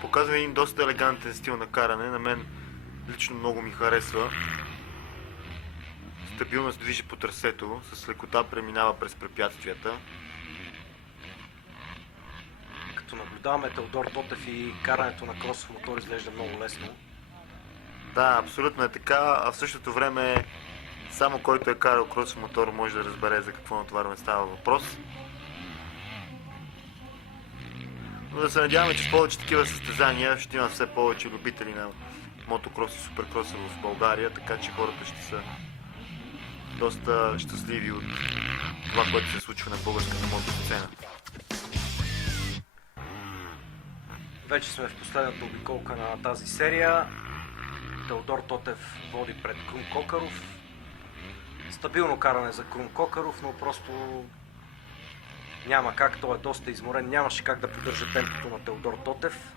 Показва един доста елегантен стил на каране. На мен лично много ми харесва. Стабилно се движи по трасето, с лекота преминава през препятствията. Като наблюдаваме Теодор Тотев и карането на кросов мотор изглежда много лесно. Да, абсолютно е така, а в същото време само който е карал кросов мотор може да разбере за какво натоварване става въпрос. Но да се надяваме, че с повече такива състезания ще има все повече любители на мотокрос и суперкроса в България, така че хората ще са доста щастливи от това, което се случва на българската мотосцена. Вече сме в последната обиколка на тази серия. Теодор Тотев води пред Крум Кокаров. Стабилно каране за Крум Кокаров, но просто няма как, той е доста изморен, нямаше как да поддържа темпото на Теодор Тотев.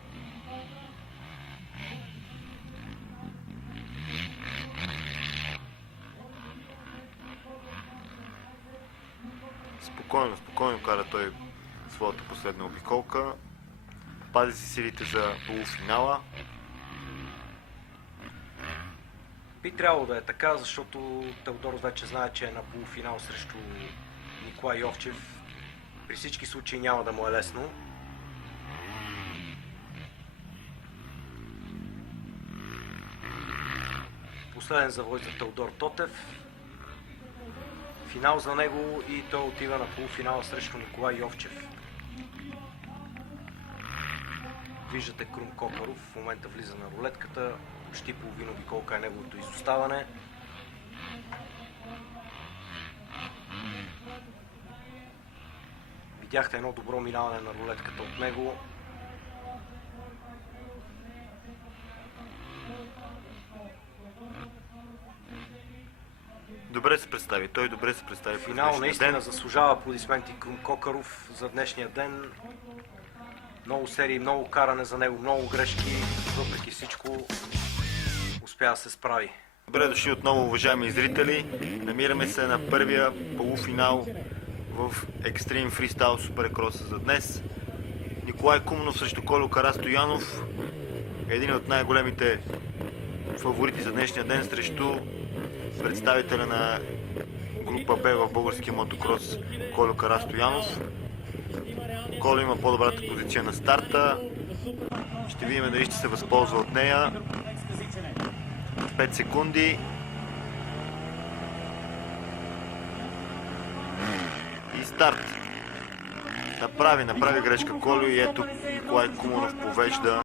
Спокойно кара той своята последна обиколка. Пази си силите за полуфинала. Би трябвало да е така, защото Теодор вече знае, че е на полуфинал срещу Николай Йовчев. При всички случаи няма да му е лесно. Последен завой за Теодор Тотев. Финал за него и той отива на полуфинала срещу Николай Йовчев. Виждате Крум Кокаров, в момента влиза на рулетката. Почти половина обиколка е неговото изоставане. Видяхте едно добро минаване на рулетката от него. Добре се представи, той добре се представи. Финал наистина заслужава аплодисменти Крум Кокаров за днешния ден. Много серии, много каране за него, много грешки, въпреки всичко успя да се справи. Добре дошли отново, уважаеми зрители. Намираме се на първия полуфинал в Extreme Freestyle Supercross за днес. Николай Куманов срещу Кольо Карастоянов. Един от най-големите фаворити за днешния ден срещу представителя на група Б в българския мотокрос Кольо Карастоянов. Коло има по-добрата позиция на старта. Ще видим дали ще се възползва от нея. 5 секунди. И старт. Направи грешка Коло и ето Николай Куманов повежда.